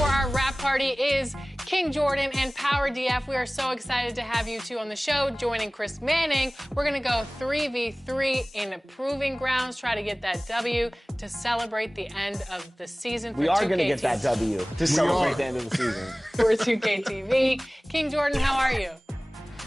for our wrap party is King Jordan and Power DF. We are so excited to have you two on the show. Joining Chris Manning, we're going to go 3v3 in proving grounds, try to get that W to celebrate the end of the season for 2K. We are going to get that W to celebrate the end of the season. For 2K TV. King Jordan, how are you?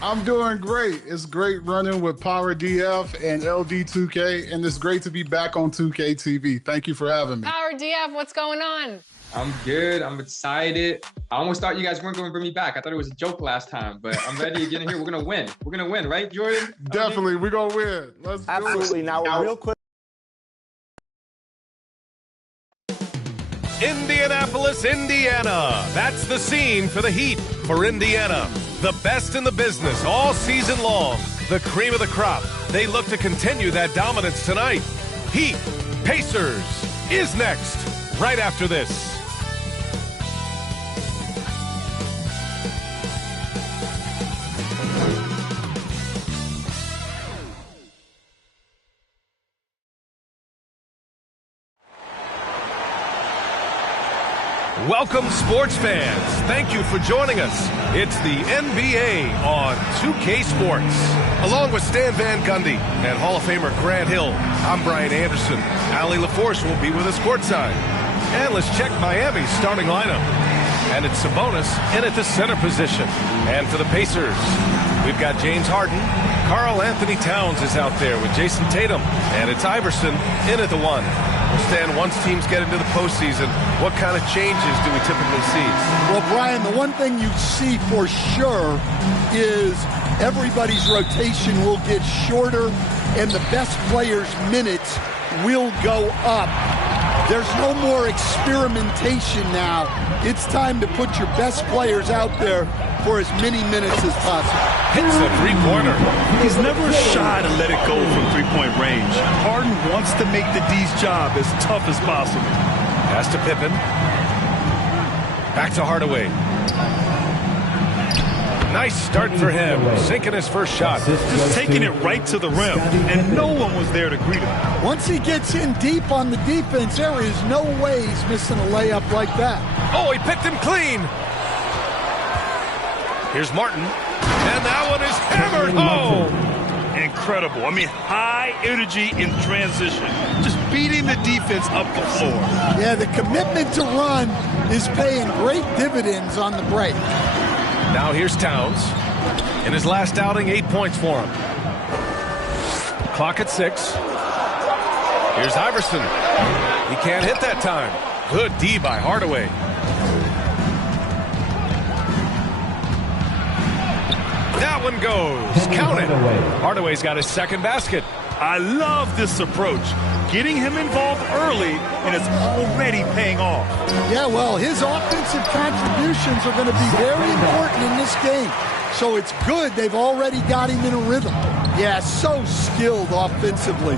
I'm doing great. It's great running with Power DF and LD2K, and it's great to be back on 2K TV. Thank you for having me. Power DF, what's going on? I'm good. I'm excited. I almost thought you guys weren't going to bring me back. I thought it was a joke last time, but I'm ready to get in here. We're going to win. We're going to win, right, Jordan? Definitely. We're going to win. Let's Absolutely. do it. Now, real quick. Indianapolis, Indiana. That's the scene for the Heat for Indiana. The best in the business all season long. The cream of the crop. They look to continue that dominance tonight. Heat Pacers is next, right after this. Welcome, sports fans. Thank you for joining us. It's the NBA on 2K Sports. Along with Stan Van Gundy and Hall of Famer Grant Hill, I'm Brian Anderson. Allie LaForce will be with us courtside. And let's check Miami's starting lineup. And it's Sabonis in at the center position. And for the Pacers, we've got James Harden. Karl Anthony Towns is out there with Jason Tatum. And it's Iverson in at the one. Stan, once teams get into the postseason, what kind of changes do we typically see? Well, Brian, the one thing you see for sure is everybody's rotation will get shorter and the best players' minutes will go up. There's no more experimentation now. It's time to put your best players out there for as many minutes as possible. Hits a three-pointer. He's never shy to let it go from three-point range. Harden wants to make the D's job as tough as possible. Pass to Pippen. Back to Hardaway. Nice start for him, sinking his first shot. Just taking it right to the rim, and no one was there to greet him. Once he gets in deep on the defense, there is no way he's missing a layup like that. Oh, he picked him clean. Here's Martin, and that one is hammered home. Incredible. I mean, high energy in transition. Just beating the defense up the floor. Yeah, the commitment to run is paying great dividends on the break. Now here's Towns. In his last outing, 8 points for him. Clock at 6. Here's Iverson. He can't hit that time. Good D by Hardaway. That one goes. Count it. Hardaway's got his second basket. I love this approach. Getting him involved early, and it's already paying off. Yeah, well, his offensive contributions are going to be very important in this game. So it's good they've already got him in a rhythm. Yeah, so skilled offensively.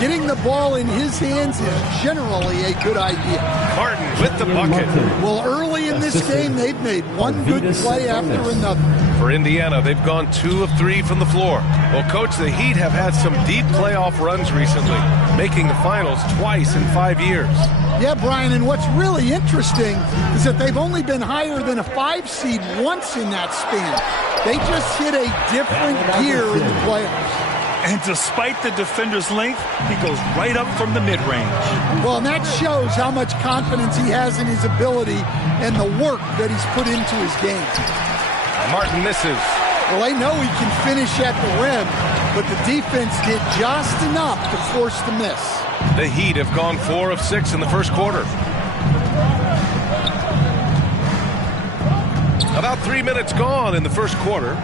Getting the ball in his hands is generally a good idea. Martin with the bucket. Well, early in this game, they've made one good play after another. For Indiana, they've gone 2 of 3 from the floor. Well, Coach, the Heat have had some deep playoff runs recently, making the finals twice in 5 years. Yeah, Brian, and what's really interesting is that they've only been higher than a 5 seed once in that span. They just hit a different gear in the playoffs. And despite the defender's length, he goes right up from the mid-range. Well, and that shows how much confidence he has in his ability and the work that he's put into his game. Martin misses. Well, they know he can finish at the rim, but the defense did just enough to force the miss. The Heat have gone 4 of 6 in the first quarter. About 3 minutes gone in the first quarter.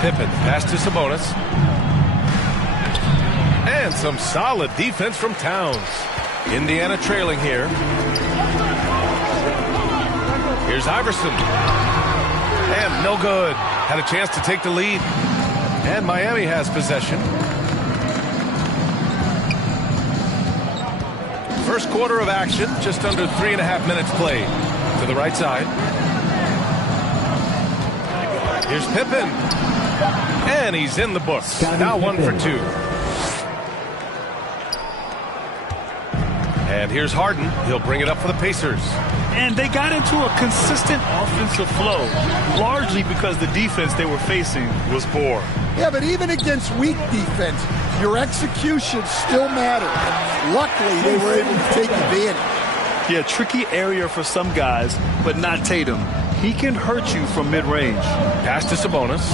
Pippen pass to Sabonis. And some solid defense from Towns. Indiana trailing here. Here's Iverson. And no good. Had a chance to take the lead. And Miami has possession. First quarter of action, just under 3.5 minutes played. To the right side. Here's Pippen. And he's in the books. Now 1 for 2. And here's Harden. He'll bring it up for the Pacers. And they got into a consistent offensive flow, largely because the defense they were facing was poor. Yeah, but even against weak defense, your execution still mattered. Luckily, they were able to take advantage. Yeah, tricky area for some guys, but not Tatum. He can hurt you from mid-range. Pass to Sabonis.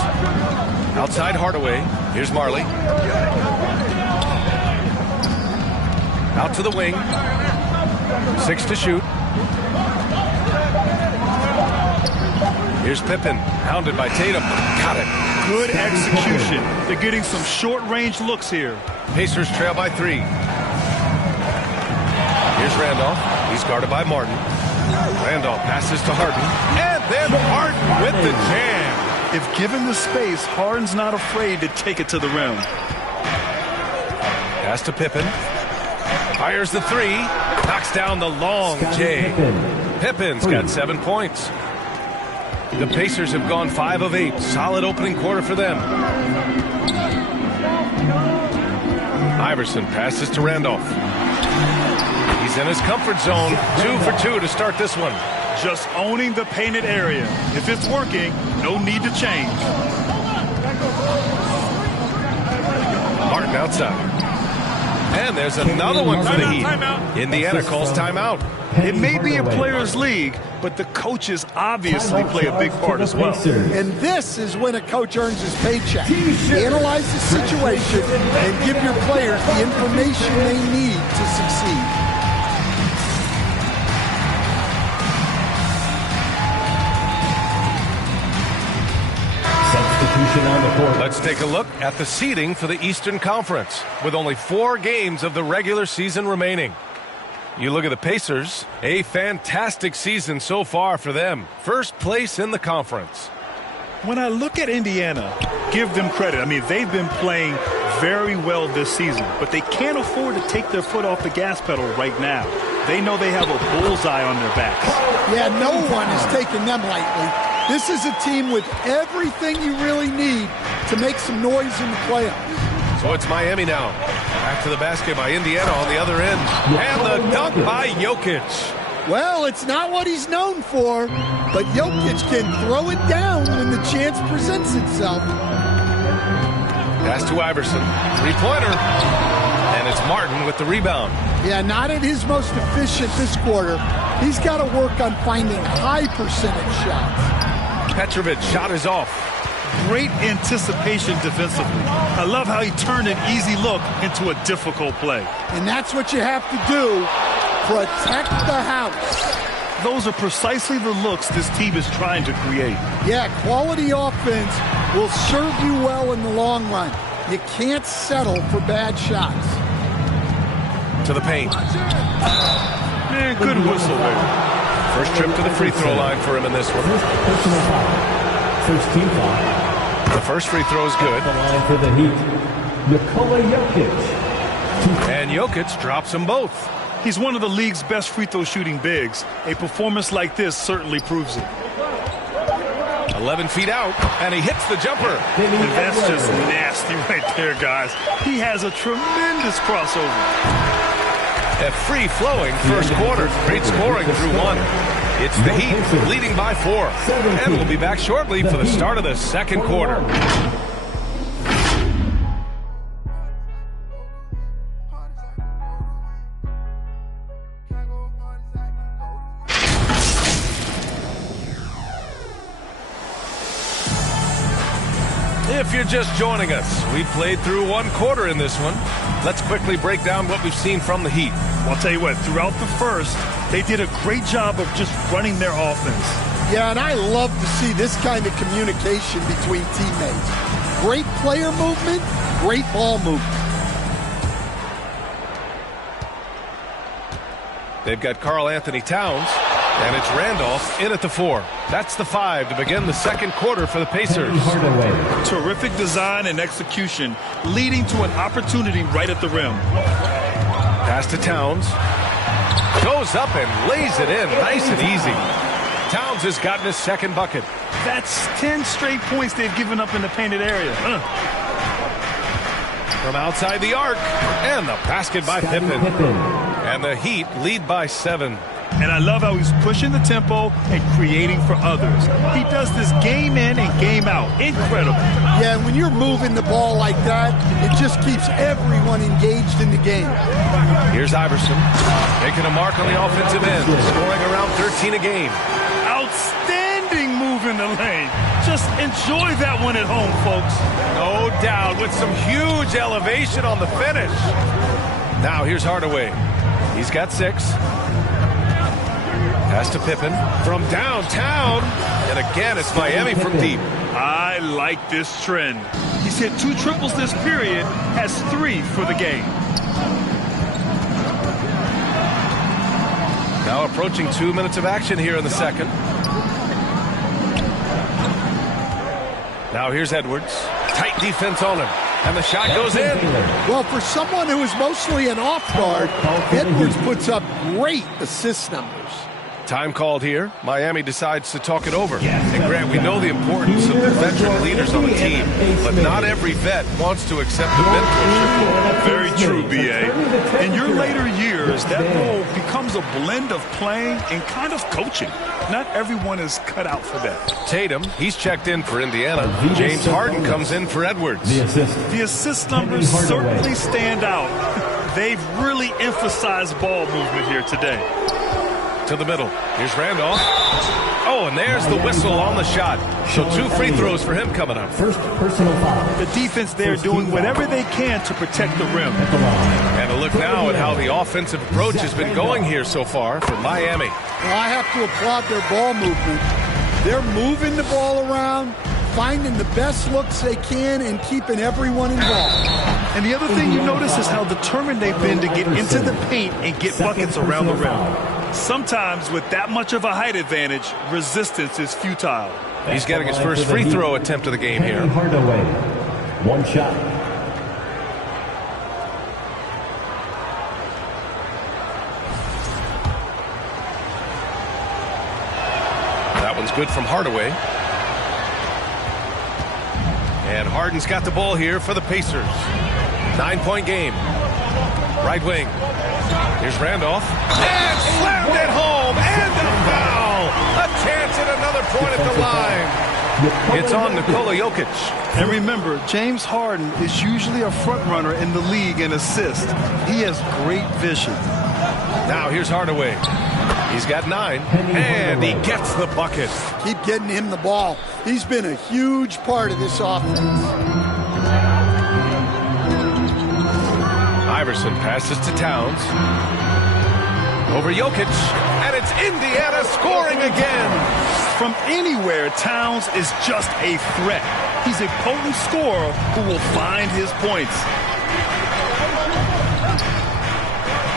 Outside Hardaway. Here's Marley. Out to the wing. 6 to shoot. Here's Pippen, hounded by Tatum. Got it. Good execution. They're getting some short-range looks here. Pacers trail by 3. Here's Randolph. He's guarded by Martin. Randolph passes to Harden. And then Harden with the jam. If given the space, Harden's not afraid to take it to the rim. Pass to Pippen. Fires the 3. Knocks down the long J. Pippen's got 7 points. The Pacers have gone 5 of 8. Solid opening quarter for them. Iverson passes to Randolph. He's in his comfort zone. 2 for 2 to start this one. Just owning the painted area. If it's working, no need to change. Martin outside. And there's another one for the Heat. Indiana calls timeout. It may be a player's league, but the coaches obviously play a big part as well. And this is when a coach earns his paycheck. Analyze the situation and give your players the information they need to succeed. Substitution on the court. Let's take a look at the seeding for the Eastern Conference, with only 4 games of the regular season remaining. You look at the Pacers, a fantastic season so far for them. First place in the conference. When I look at Indiana, give them credit. I mean, they've been playing very well this season, but they can't afford to take their foot off the gas pedal right now. They know they have a bullseye on their backs. Yeah, no one is taking them lightly. This is a team with everything you really need to make some noise in the playoffs. So it's Miami now. Back to the basket by Indiana on the other end. And the dunk by Jokic. Well, it's not what he's known for, but Jokic can throw it down when the chance presents itself. Pass to Iverson. 3-pointer. And it's Martin with the rebound. Yeah, not at his most efficient this quarter. He's got to work on finding high percentage shots. Petrovic shot is off. Great anticipation defensively. I love how he turned an easy look into a difficult play. And that's what you have to do. Protect the house. Those are precisely the looks this team is trying to create. Yeah, quality offense will serve you well in the long run. You can't settle for bad shots. To the paint. Man, good whistle there. First trip to the free throw line for him in this one. First team foul. The first free throw is good. The line for the Heat, Nikola Jokic. And Jokic drops them both. He's one of the league's best free throw shooting bigs. A performance like this certainly proves it. 11 feet out, and he hits the jumper. And that's just nasty right there, guys. He has a tremendous crossover. A free-flowing first quarter. Great scoring through 1. It's the Heat leading by 4. And we'll be back shortly for the start of the second quarter. If you're just joining us, we played through 1 quarter in this one. Let's quickly break down what we've seen from the Heat. Well, I'll tell you what, throughout the first, they did a great job of just running their offense. Yeah, and I love to see this kind of communication between teammates. Great player movement, great ball movement. They've got Karl Anthony Towns, and it's Randolph in at the 4. That's the 5 to begin the second quarter for the Pacers. Terrific design and execution, leading to an opportunity right at the rim. Pass to Towns. Goes up and lays it in nice and easy. Towns has gotten his second bucket. That's 10 straight points they've given up in the painted area. From outside the arc, and the basket by Pippen. And the Heat lead by 7. And I love how he's pushing the tempo and creating for others. He does this game in and game out. Incredible. Yeah, and when you're moving the ball like that, it just keeps everyone engaged in the game. Here's Iverson making a mark on the offensive end, scoring around 13 a game. Outstanding move in the lane. Just enjoy that one at home, folks. No doubt, with some huge elevation on the finish. Now here's Hardaway. He's got 6. Pass to Pippen from downtown. And again, it's Miami from deep. I like this trend. He's hit 2 triples this period, has 3 for the game. Now approaching 2 minutes of action here in the second. Now here's Edwards. Tight defense on him. And the shot goes in. Well, for someone who is mostly an off guard, Edwards puts up great assist numbers. Time called here. Miami decides to talk it over. And Grant, we know the importance of the veteran leaders on the team, but not every vet wants to accept the mentorship. Very true, B.A. In your later years, that role becomes a blend of playing and kind of coaching. Not everyone is cut out for that. Tatum, he's checked in for Indiana. James Harden comes in for Edwards. The assist numbers certainly stand out. They've really emphasized ball movement here today. To the middle. Here's Randolph. Oh, and there's the whistle on the shot. So 2 free throws for him coming up. First personal foul. The defense there doing whatever they can to protect the rim. And a look now at how the offensive approach has been going here so far for Miami. Well, I have to applaud their ball movement. They're moving the ball around, finding the best looks they can, and keeping everyone involved. And the other thing you notice is how determined they've been to get into the paint and get buckets around the rim. Sometimes with that much of a height advantage, resistance is futile. He's getting his first free throw attempt of the game here. Hardaway. 1 shot. That one's good from Hardaway. And Harden's got the ball here for the Pacers. 9-point game. Right wing. Here's Randolph. And slammed it home. And a foul. A chance at another point at the line. It's on Nikola Jokic. And remember, James Harden is usually a front runner in the league in assists. He has great vision. Now here's Hardaway. He's got 9. And he gets the bucket. Keep getting him the ball. He's been a huge part of this offense. Iverson passes to Towns. Over Jokic, and it's Indiana scoring again. From anywhere, Towns is just a threat. He's a potent scorer who will find his points.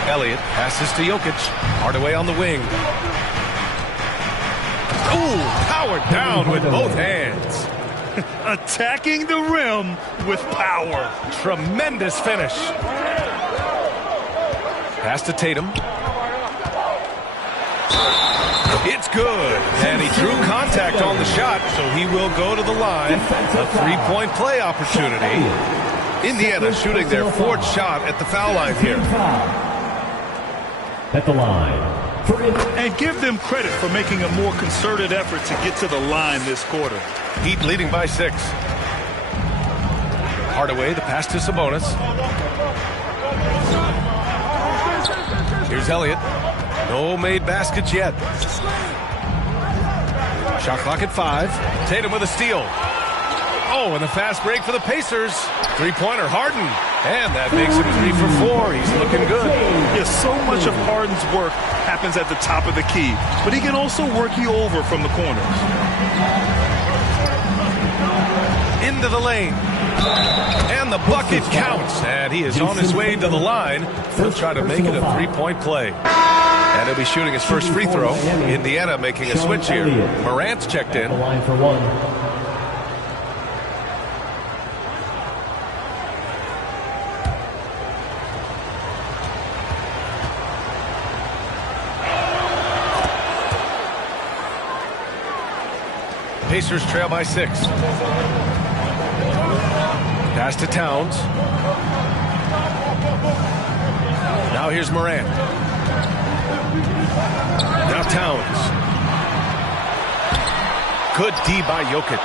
Elliott passes to Jokic. Hardaway on the wing. Ooh, powered down with both hands. Attacking the rim with power. Tremendous finish. Pass to Tatum. It's good. And he drew contact on the shot, so he will go to the line. A 3-point play opportunity. Indiana shooting their 4th shot at the foul line here. At the line. And give them credit for making a more concerted effort to get to the line this quarter. Heat leading by 6. Hardaway, the pass to Sabonis. Here's Elliott. No made baskets yet. Shot clock at 5. Tatum with a steal. Oh, and the fast break for the Pacers. 3-pointer Harden. And that makes him 3 for 4. He's looking good. Yes, so much of Harden's work happens at the top of the key, but he can also work you over from the corners. Into the lane. And the bucket counts. And he is on his way to the line. He'll try to make it a 3-point play. And he'll be shooting his first free throw. Indiana making a switch here. Morant's checked in. The line for 1. Pacers trail by 6. Pass to Towns. Now here's Morant. Good D by Jokic.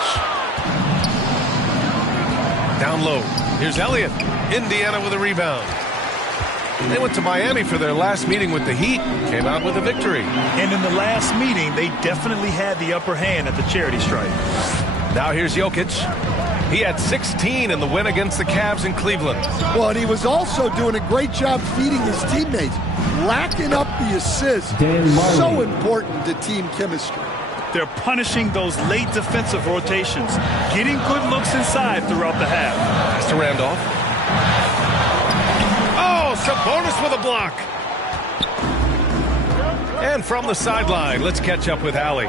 Down low. Here's Elliott. Indiana with a rebound. They went to Miami for their last meeting with the Heat. Came out with a victory. And in the last meeting, they definitely had the upper hand at the charity stripe. Now here's Jokic. He had 16 in the win against the Cavs in Cleveland. Well, and he was also doing a great job feeding his teammates, racking up the assists. So important to team chemistry. They're punishing those late defensive rotations, getting good looks inside throughout the half. Pass to Randolph. Oh, Sabonis with a block. And from the sideline, let's catch up with Allie.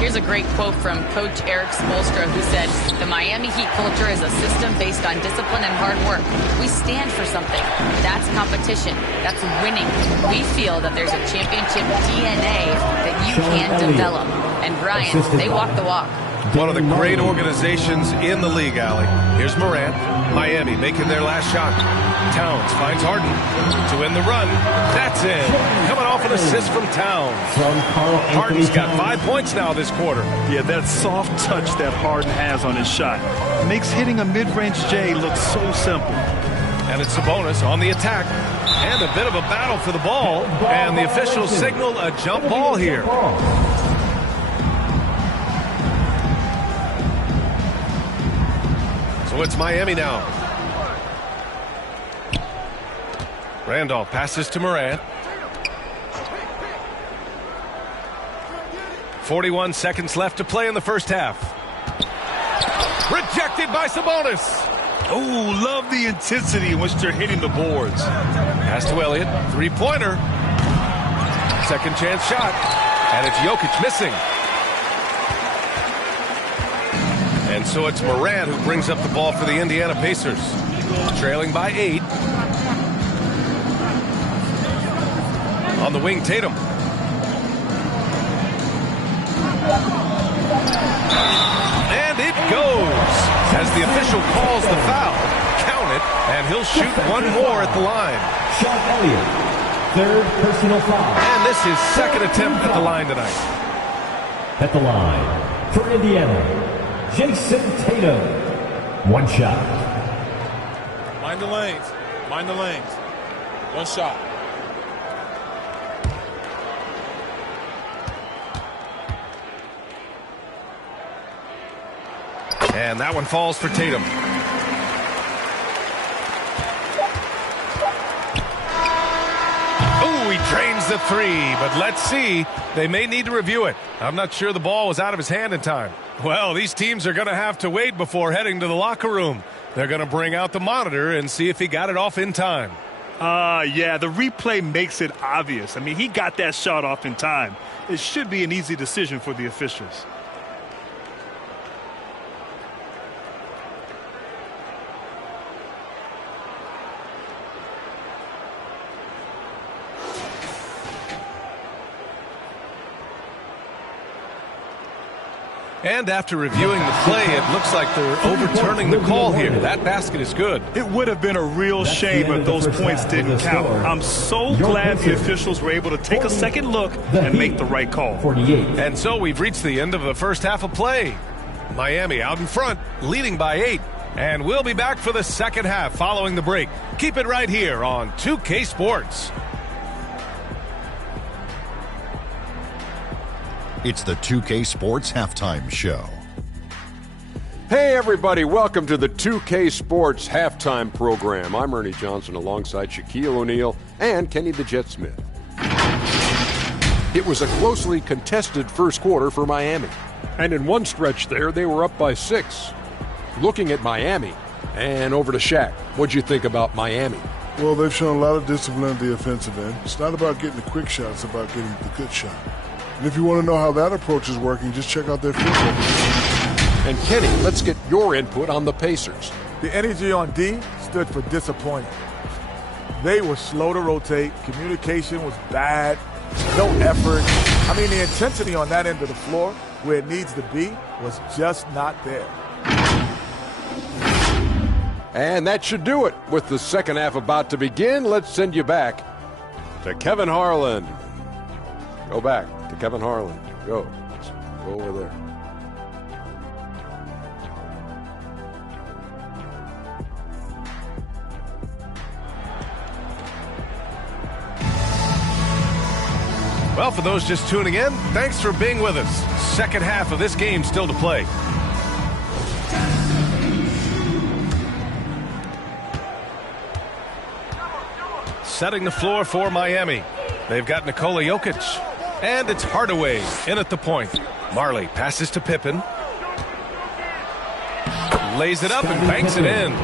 Here's a great quote from Coach Eric Spoelstra, who said, "The Miami Heat culture is a system based on discipline and hard work. We stand for something. That's competition. That's winning. We feel that there's a championship DNA that you can develop." And Brian, they walk the walk. One of the great organizations in the league, Allie. Here's Morant. Miami making their last shot. Towns finds Harden to win the run. That's in. Coming off an assist from Towns. Harden's got 5 points now this quarter. Yeah, that soft touch that Harden has on his shot makes hitting a mid-range J look so simple. And it's Sabonis on the attack. And a bit of a battle for the ball. And the officials signal a jump ball here. So it's Miami now. Randolph passes to Morant. 41 seconds left to play in the first half. Rejected by Sabonis. Oh, love the intensity in which they're hitting the boards. Pass to Elliott. Three-pointer. Second chance shot. And it's Jokic missing. And so it's Morant who brings up the ball for the Indiana Pacers. Trailing by 8. On the wing, Tatum. And it goes. As the official calls the foul, count it, and he'll shoot one more at the line. Sean Elliott, third personal foul. And this is second attempt at the line tonight. At the line, for Indiana, Jason Tatum. One shot. Mind the lanes. Mind the lanes. One shot. And that one falls for Tatum. Oh, he drains the three, but let's see. They may need to review it. I'm not sure the ball was out of his hand in time. Well, these teams are going to have to wait before heading to the locker room. They're going to bring out the monitor and see if he got it off in time. Yeah, the replay makes it obvious. I mean, he got that shot off in time. It should be an easy decision for the officials. And after reviewing the play, it looks like they're overturning the call here. That basket is good. It would have been a real shame if those points didn't count. I'm so glad the officials were able to take a second look and make the right call. And so we've reached the end of the first half of play. Miami out in front, leading by 8. And we'll be back for the second half following the break. Keep it right here on 2K Sports. It's the 2K Sports Halftime Show. Hey everybody, welcome to the 2K Sports Halftime Program. I'm Ernie Johnson alongside Shaquille O'Neal and Kenny the Jet Smith. It was a closely contested first quarter for Miami. And in one stretch there, they were up by 6. Looking at Miami and over to Shaq, what'd you think about Miami? Well, they've shown a lot of discipline at the offensive end. It's not about getting the quick shot, it's about getting the good shot. And if you want to know how that approach is working, just check out their field goal. And Kenny, let's get your input on the Pacers. The energy on D stood for disappointing. They were slow to rotate. Communication was bad. No effort. I mean, the intensity on that end of the floor, where it needs to be, was just not there. And that should do it. With the second half about to begin, let's send you back to Kevin Harlan. Go back to Kevin Harlan. Go over there. Well, for those just tuning in, thanks for being with us. Second half of this game still to play. Setting the floor for Miami. They've got Nikola Jokic. And it's Hardaway in at the point. Marley passes to Pippen. Lays it up and banks it in.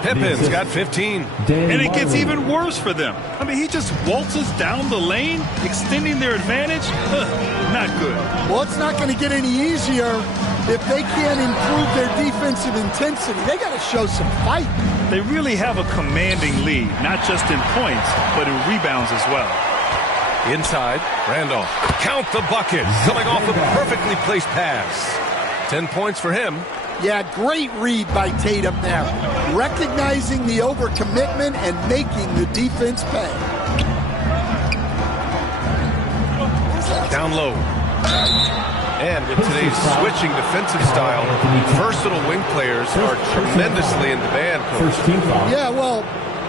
Pippin's got 15. And it gets even worse for them. I mean, he just waltzes down the lane, extending their advantage. Not good. Well, it's not going to get any easier if they can't improve their defensive intensity. They got to show some fight. They really have a commanding lead, not just in points, but in rebounds as well. Inside, Randolph. Count the bucket. Coming off a perfectly placed pass. 10 points for him. Yeah, great read by Tatum there. Recognizing the overcommitment and making the defense pay. Down low. And with today's switching defensive style, versatile wing players are tremendously in demand, Coach. Yeah, well,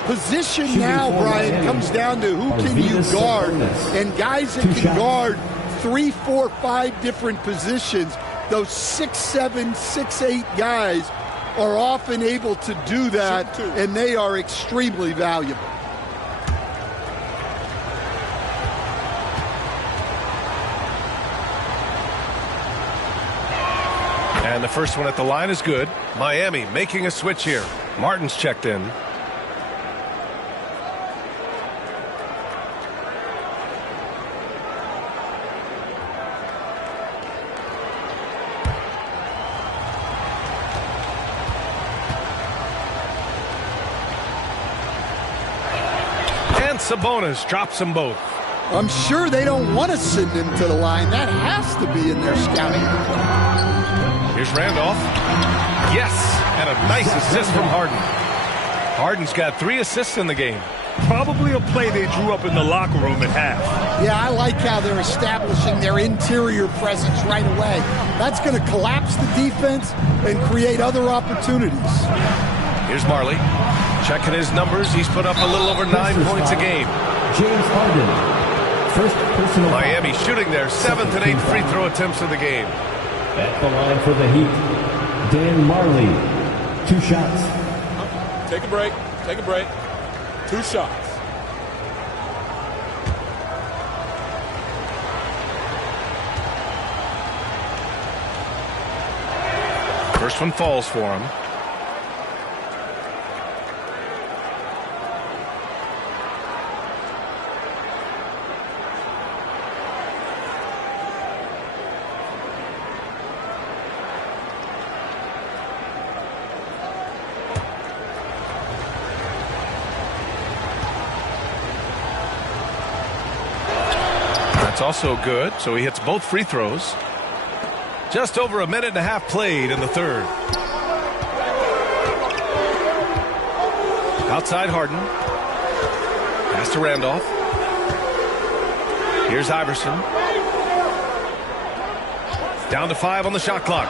position now, Brian, comes down to who can you guard. And guys that can guard 3, 4, 5 different positions, those 6'7", 6'8" guys are often able to do that, and they are extremely valuable. And the first one at the line is good. Miami making a switch here. Martin's checked in. And Sabonis drops them both. I'm sure they don't want to send him to the line. That has to be in their scouting report. Here's Randolph. Yes, and a nice assist from Harden. Harden's got 3 assists in the game. Probably a play they drew up in the locker room at half. Yeah, I like how they're establishing their interior presence right away. That's going to collapse the defense and create other opportunities. Here's Marley. Checking his numbers. He's put up a little over 9 points a game. James Harden. First personal. Miami shooting their 7th and 8th free throw attempts of the game. At the line for the Heat, Dan Marley. 2 shots. Take a break. Take a break. 2 shots. First one falls for him. Also good, so he hits both free throws. Just over 1.5 minutes played in the third. Outside Harden. Pass to Randolph. Here's Iverson. Down to 5 on the shot clock.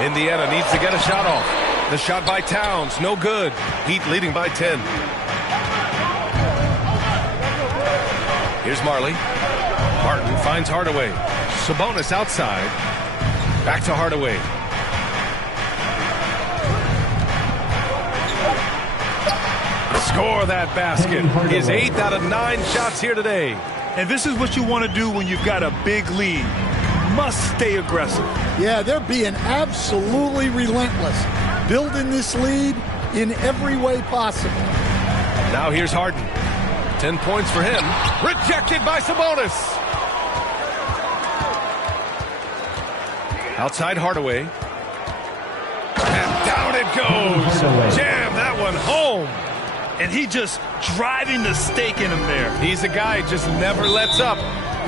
Indiana needs to get a shot off. The shot by Towns, no good. Heat leading by 10. Here's Marley. Martin finds Hardaway. Sabonis outside. Back to Hardaway. Score that basket. His 8th out of 9 shots here today. And this is what you want to do when you've got a big lead. Must stay aggressive. Yeah, they're being absolutely relentless. Building this lead in every way possible. Now here's Harden. 10 points for him. Rejected by Sabonis. Outside Hardaway. And down it goes. Jam that one home. And he just driving the stake in him there. He's a guy just never lets up.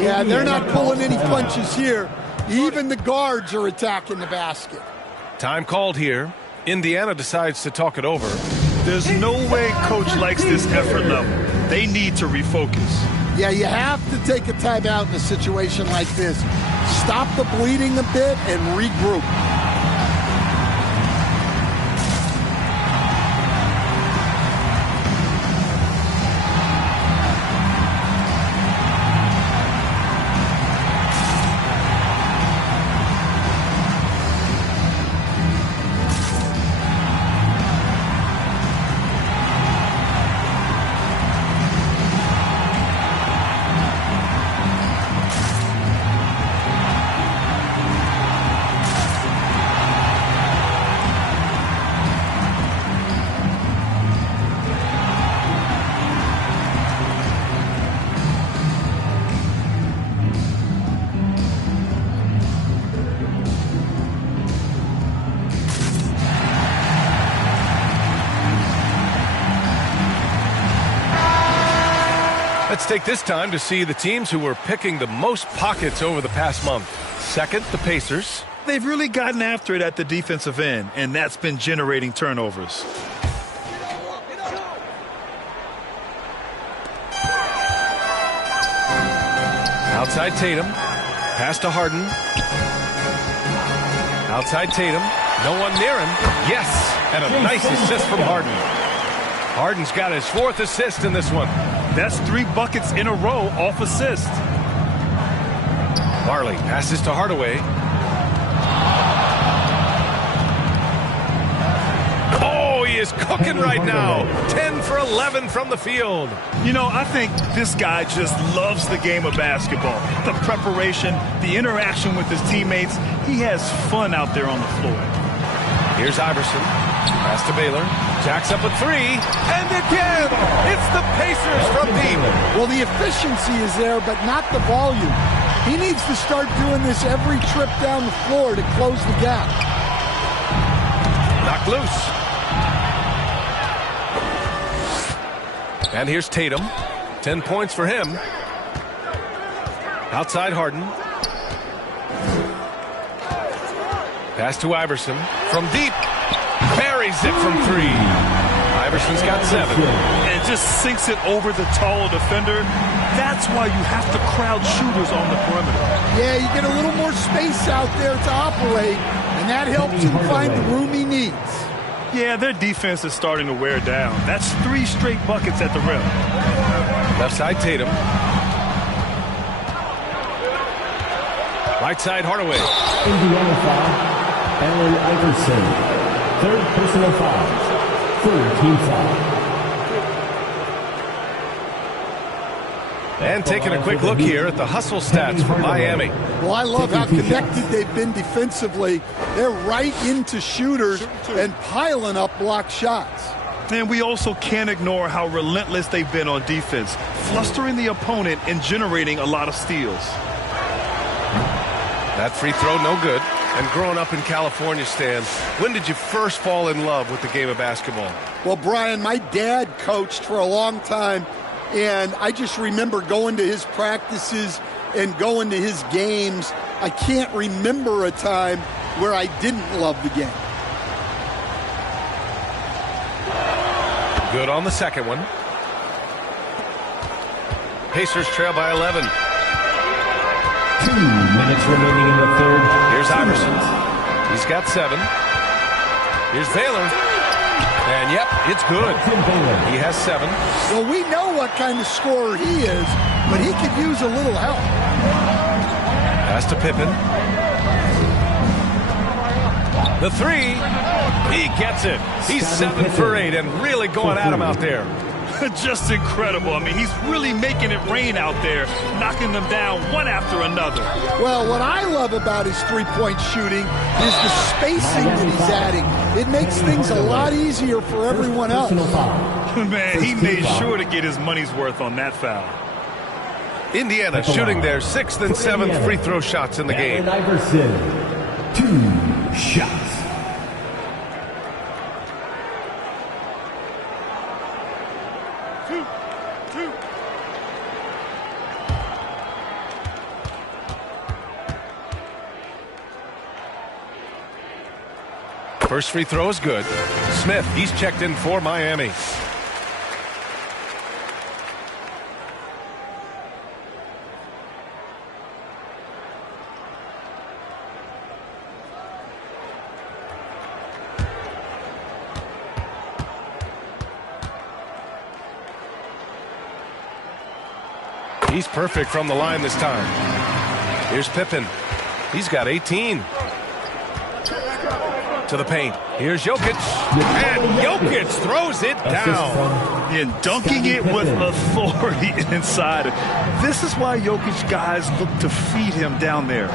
Yeah, they're not pulling any punches here. Even the guards are attacking the basket. Time called here. Indiana decides to talk it over. There's no way coach likes this effort level. They need to refocus. Yeah, you have to take a timeout in a situation like this. Stop the bleeding a bit and regroup. Let's take this time to see the teams who were picking the most pockets over the past month. Second, the Pacers. They've really gotten after it at the defensive end, and that's been generating turnovers. Outside Tatum. Pass to Harden. Outside Tatum. No one near him. Yes, and a nice assist from Harden. Harden's got his 4th assist in this one. That's 3 buckets in a row off assist. Marley passes to Hardaway. Oh, he is cooking right now. 10 for 11 from the field. You know, I think this guy just loves the game of basketball. The preparation, the interaction with his teammates. He has fun out there on the floor. Here's Iverson. Pass to Baylor. Jacks up a 3. And again, it's the Pacers from deep. Well, the efficiency is there, but not the volume. He needs to start doing this every trip down the floor to close the gap. Knocked loose. And here's Tatum. 10 points for him. Outside Harden. Pass to Iverson. From deep. Buries it from 3. Iverson's got 7. And just sinks it over the tall defender. That's why you have to crowd shooters on the perimeter. Yeah, you get a little more space out there to operate, and that helps him find the room he needs. Yeah, their defense is starting to wear down. That's 3 straight buckets at the rim. Left side Tatum. Right side Hardaway. Indiana foul. Allen Iverson. 3rd personal foul. 3rd team foul. And taking a quick look here at the hustle stats for Miami. Well, I love how connected they've been defensively. They're right into shooters and piling up block shots. And we also can't ignore how relentless they've been on defense, flustering the opponent and generating a lot of steals. That free throw, no good. And growing up in California, Stan, when did you first fall in love with the game of basketball? Well, Brian, my dad coached for a long time, and I just remember going to his practices and going to his games. I can't remember a time where I didn't love the game. Good on the second one. Pacers trail by 11. 2 minutes remaining in the 3rd. Here's Iverson. He's got 7. Here's Baylor. And yep, it's good. He has 7. Well, we know what kind of scorer he is, but he could use a little help. Pass to Pippen. The 3. He gets it. He's 7 for 8 and really going at him out there. Just incredible. I mean, he's really making it rain out there, knocking them down one after another. Well, what I love about his three-point shooting is the spacing that he's adding. It makes things a lot easier for everyone else. Man, he made sure to get his money's worth on that foul. Indiana shooting their 6th and 7th free throw shots in the game. Iverson, 2 shots. First free throw is good. Smith, he's checked in for Miami. He's perfect from the line this time. Here's Pippen. He's got 18. To the paint. Here's Jokic. And Jokic throws it down. And dunking it with authority inside. This is why Jokic guys look to feed him down there.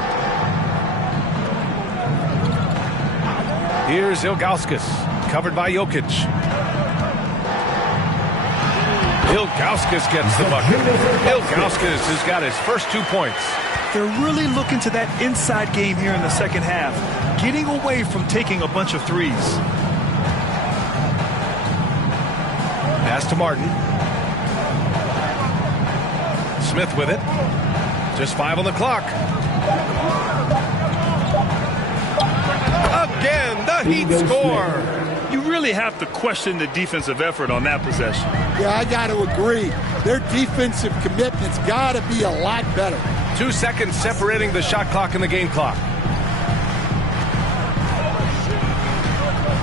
Here's Ilgauskas. Covered by Jokic. Ilgauskas gets the bucket. Ilgauskas has got his first 2 points. They're really looking to that inside game here in the second half, getting away from taking a bunch of threes. Pass to Martin. Smith with it. Just 5 on the clock. Again, the Heat score. You really have to question the defensive effort on that possession. Yeah, I got to agree. Their defensive commitment's got to be a lot better. 2 seconds separating the shot clock and the game clock.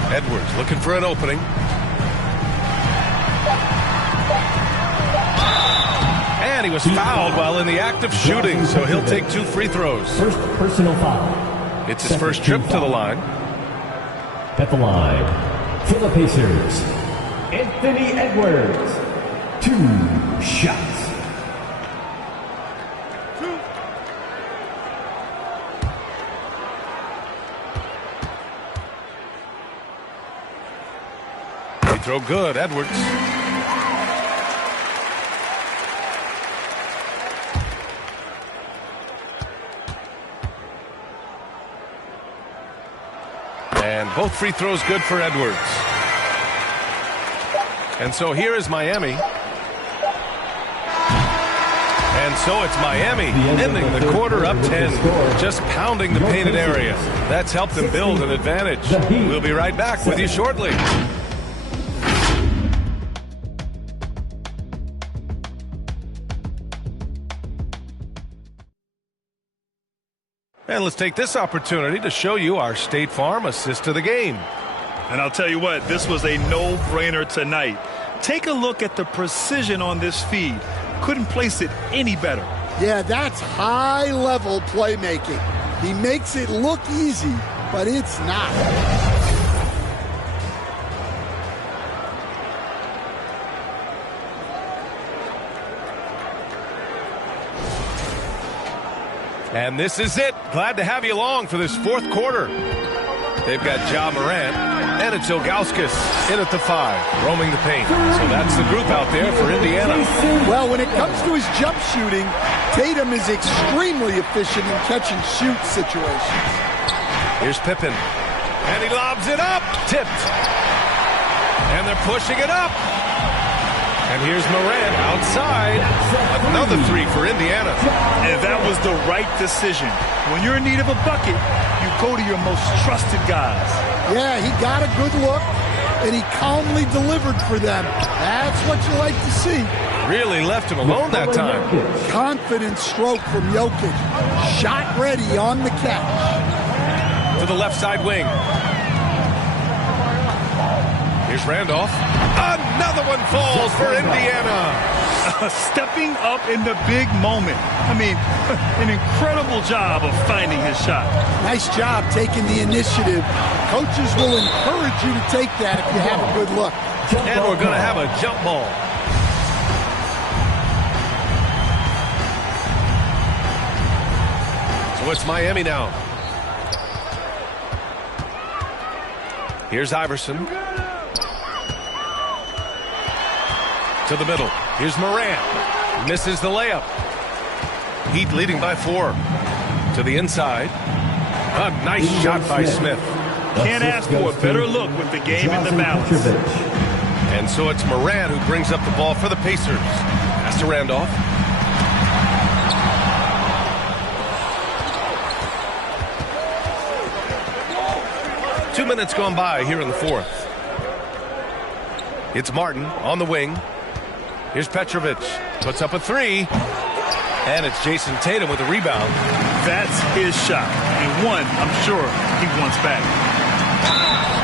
Edwards looking for an opening. And he was fouled while in the act of shooting, so he'll take 2 free throws. First personal foul. It's his first trip to the line. At the line, for the Pacers, Anthony Edwards. 2 shots. Free throw good, Edwards. And both free throws good for Edwards. And so here is Miami. And so it's Miami ending the quarter up 10, just pounding the painted area. That's helped them build an advantage. We'll be right back with you shortly. And let's take this opportunity to show you our State Farm assist to the game. And I'll tell you what, this was a no-brainer tonight. Take a look at the precision on this feed. Couldn't place it any better. Yeah, that's high-level playmaking. He makes it look easy, but it's not. And this is it. Glad to have you along for this 4th quarter. They've got Ja Morant, and it's Ilgauskas in at the 5, roaming the paint. So that's the group out there for Indiana. Well, when it comes to his jump shooting, Tatum is extremely efficient in catch-and-shoot situations. Here's Pippen, and he lobs it up, tipped. And they're pushing it up. And here's Morant outside. Another 3 for Indiana. And that was the right decision. When you're in need of a bucket, you go to your most trusted guys. Yeah, he got a good look, and he calmly delivered for them. That's what you like to see. Really left him alone that time. Confident stroke from Jokic. Shot ready on the catch. To the left side wing. Here's Randolph. Another one falls for Indiana. Stepping up in the big moment. I mean, an incredible job of finding his shot. Nice job taking the initiative. Coaches will encourage you to take that if you have a good look. And we're going to have a jump ball. So it's Miami now. Here's Iverson. To the middle. Here's Morant. Misses the layup. Heat leading by 4. To the inside. A nice shot by Smith. Can't ask for a better look with the game in the balance. And so it's Morant who brings up the ball for the Pacers. Pass to Randolph. Two minutes gone by here in the 4th. It's Martin on the wing. Here's Petrovic. Puts up a 3. And it's Jason Tatum with a rebound. That's his shot. And one, I'm sure, he wants back.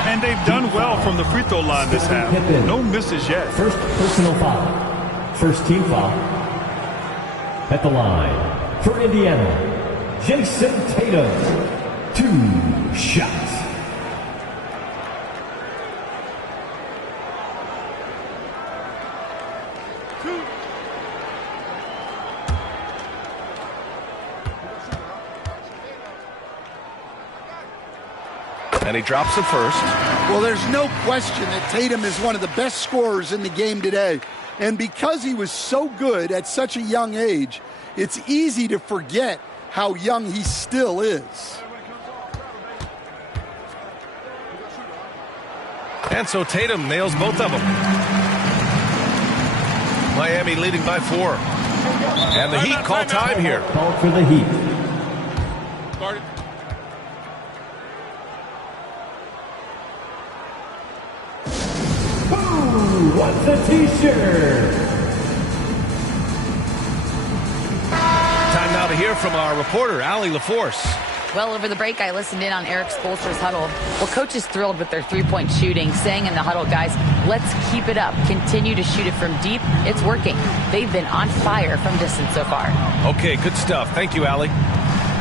And they've done well from the free throw line this half. No misses yet. First personal foul. First team foul. At the line for Indiana, Jason Tatum. 2 shots. And he drops the first. Well, there's no question that Tatum is one of the best scorers in the game today. And because he was so good at such a young age, it's easy to forget how young he still is. And so Tatum nails both of them. Miami leading by 4. And the Heat call time here. Call for the Heat. Guarded. Who wants a t-shirt? Time now to hear from our reporter, Allie LaForce. Well, over the break, I listened in on Eric Spoelstra's huddle. Well, coach is thrilled with their three-point shooting, saying in the huddle, guys, let's keep it up. Continue to shoot it from deep. It's working. They've been on fire from distance so far. Okay, good stuff. Thank you, Allie.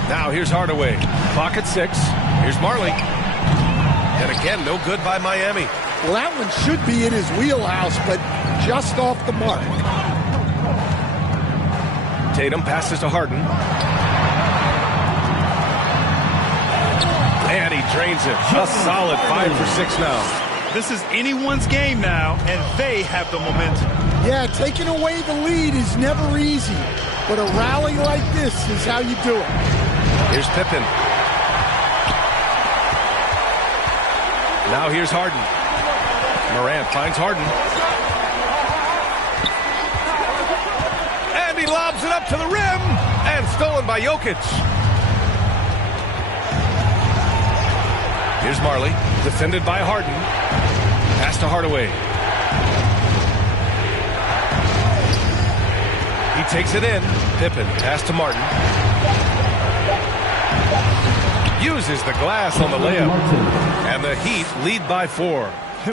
Now here's Hardaway. Clock at 6. Here's Marley. And again, no good by Miami. Well, that one should be in his wheelhouse, but just off the mark. Tatum passes to Harden. And he drains it. A solid 5 for 6 now. This is anyone's game now, and they have the momentum. Yeah, taking away the lead is never easy, but a rally like this is how you do it. Here's Pippen. Now here's Harden. Morant finds Harden. And he lobs it up to the rim. And stolen by Jokic. Here's Marley, defended by Harden. Pass to Hardaway. He takes it in. Pippen, pass to Martin. Uses the glass on the layup. And the Heat lead by 4.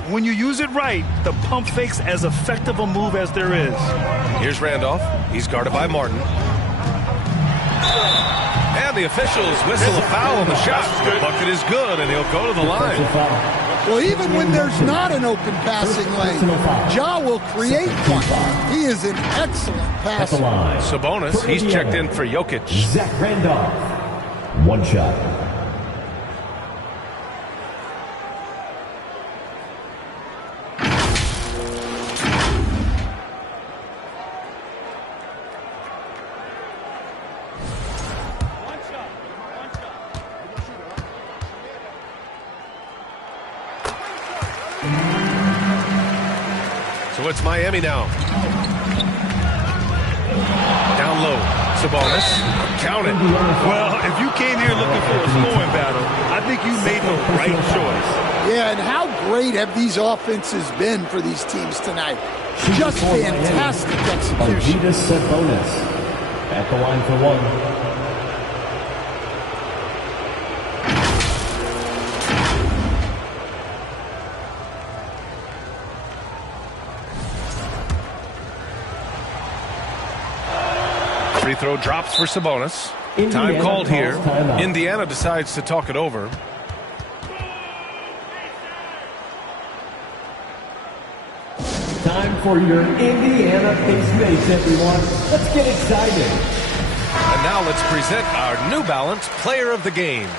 When you use it right, the pump fake's as effective a move as there is. Here's Randolph. He's guarded by Martin. And the officials whistle a foul on the shot. The bucket is good, and he'll go to the line. Well, even when there's not an open passing lane, Ja will create one. He is an excellent passer. Sabonis, he's checked in for Jokic. Zach Randolph. One shot. So it's Miami now. Down low. Sabonis. Count it. Well, if you came here looking for a scoring battle, I think you made the right choice. Yeah, and how great have these offenses been for these teams tonight? Just fantastic execution. Sabonis at the line for one. Free throw drops for Sabonis. Time called here. Indiana decides to talk it over. Time for your Indiana Pacemates, everyone. Let's get excited. And now let's present our New Balance Player of the Game.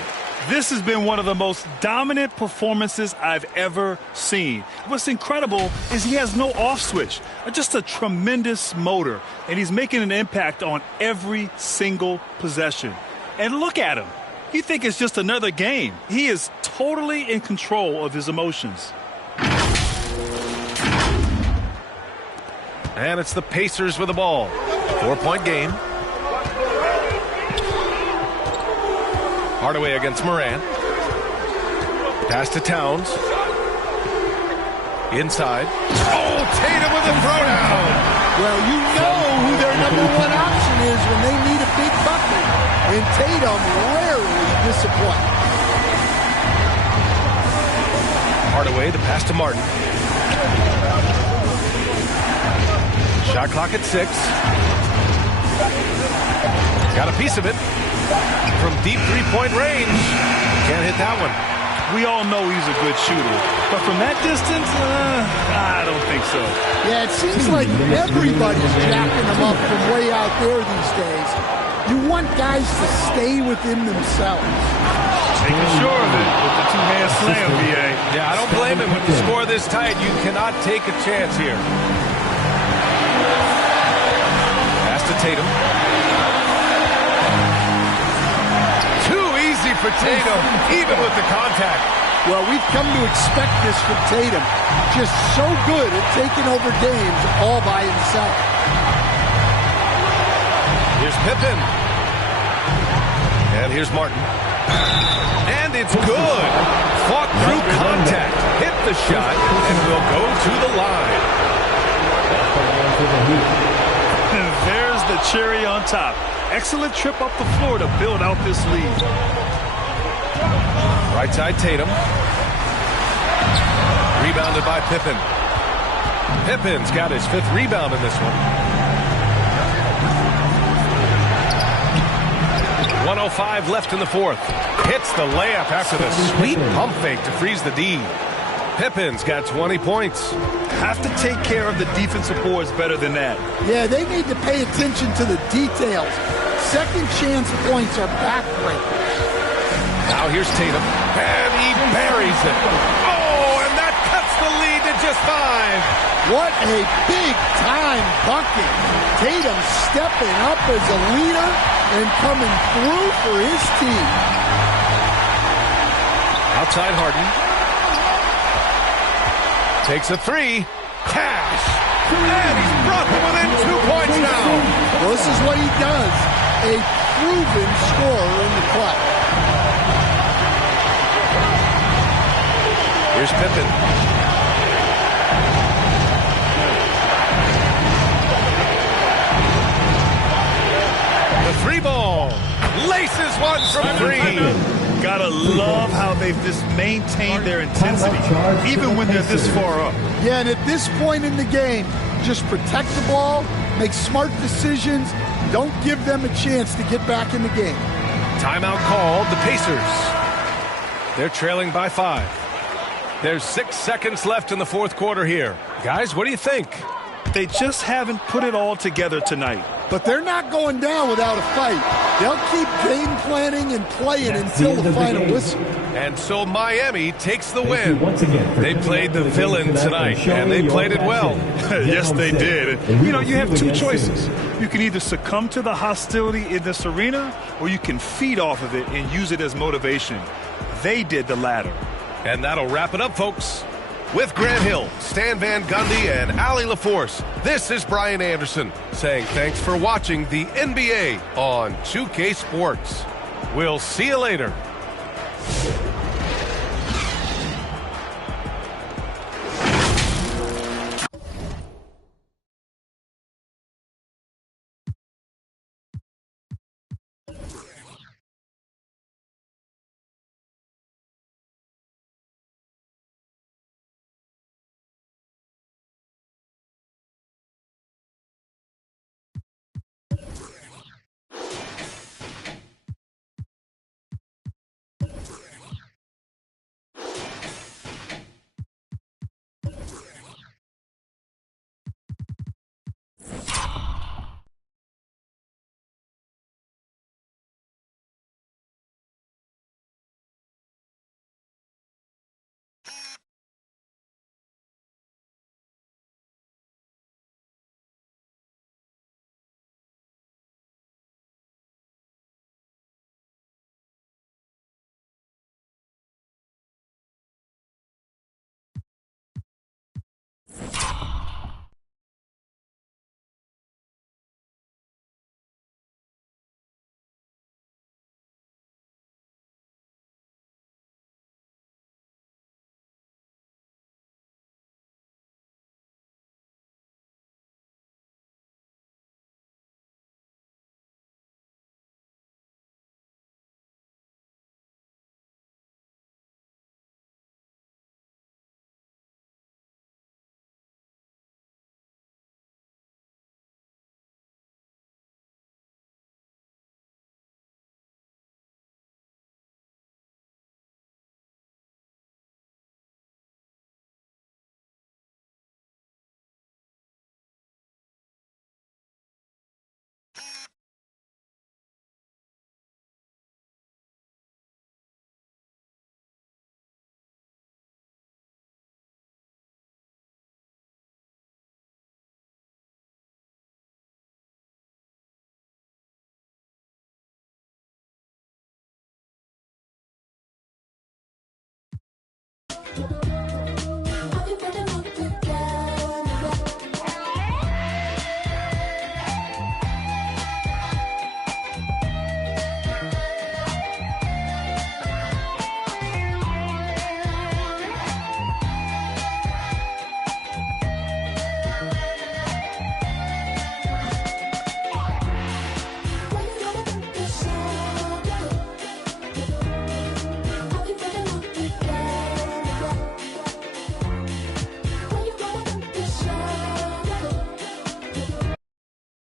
This has been one of the most dominant performances I've ever seen. What's incredible is he has no off switch, just a tremendous motor, and he's making an impact on every single possession. And look at him. You think it's just another game. He is totally in control of his emotions. And it's the Pacers with the ball. 4-point game. Hardaway against Morant. Pass to Towns. Inside. Oh, Tatum with a throwdown. Well, you know who their number one option is when they need a big bucket. And Tatum rarely disappoints. Hardaway, the pass to Martin. Shot clock at 6. Got a piece of it. From deep three-point range. Can't hit that one. We all know he's a good shooter. But from that distance, I don't think so. Yeah, it seems like everybody's jacking them up from way out there these days. You want guys to stay within themselves. Making sure of it with the two-hand slam, BA. Yeah, I don't blame him. With the score this tight, you cannot take a chance here. Pass to Tatum. For Tatum, even with the contact. Well, we've come to expect this from Tatum. Just so good at taking over games all by himself. Here's Pippen. And here's Martin. And it's good. Fought through contact. Hit the shot and will go to the line. And there's the cherry on top. Excellent trip up the floor to build out this lead. Right side Tatum. Rebounded by Pippen. Pippen's got his 5th rebound in this one. 1:05 left in the 4th. Hits the layup after the sweet pump fake to freeze the D. Pippen's got 20 points. Have to take care of the defensive boards better than that. Yeah, they need to pay attention to the details. Second chance points are backbreakers. Now here's Tatum. And he buries it. Oh, and that cuts the lead to just 5. What a big-time bucket. Tatum stepping up as a leader and coming through for his team. Outside Harden. Takes a 3. Cash. And he's brought them within 2 points now. Well, this is what he does. A proven scorer in the clutch. Here's Pippen. The 3 ball. Laces one from 3. Gotta love how they've just maintained their intensity, even when they're this far up. Yeah, and at this point in the game, just protect the ball, make smart decisions, don't give them a chance to get back in the game. Timeout called. The Pacers. They're trailing by 5. There's 6 seconds left in the 4th quarter here. Guys, what do you think? They just haven't put it all together tonight. But they're not going down without a fight. They'll keep game planning and playing until the final whistle. And so Miami takes the win. They played the villain tonight, and they played it well. Yes, they did. You know, you have 2 choices. You can either succumb to the hostility in this arena, or you can feed off of it and use it as motivation. They did the latter. And that'll wrap it up, folks. With Grant Hill, Stan Van Gundy, and Allie LaForce, this is Brian Anderson saying thanks for watching the NBA on 2K Sports. We'll see you later.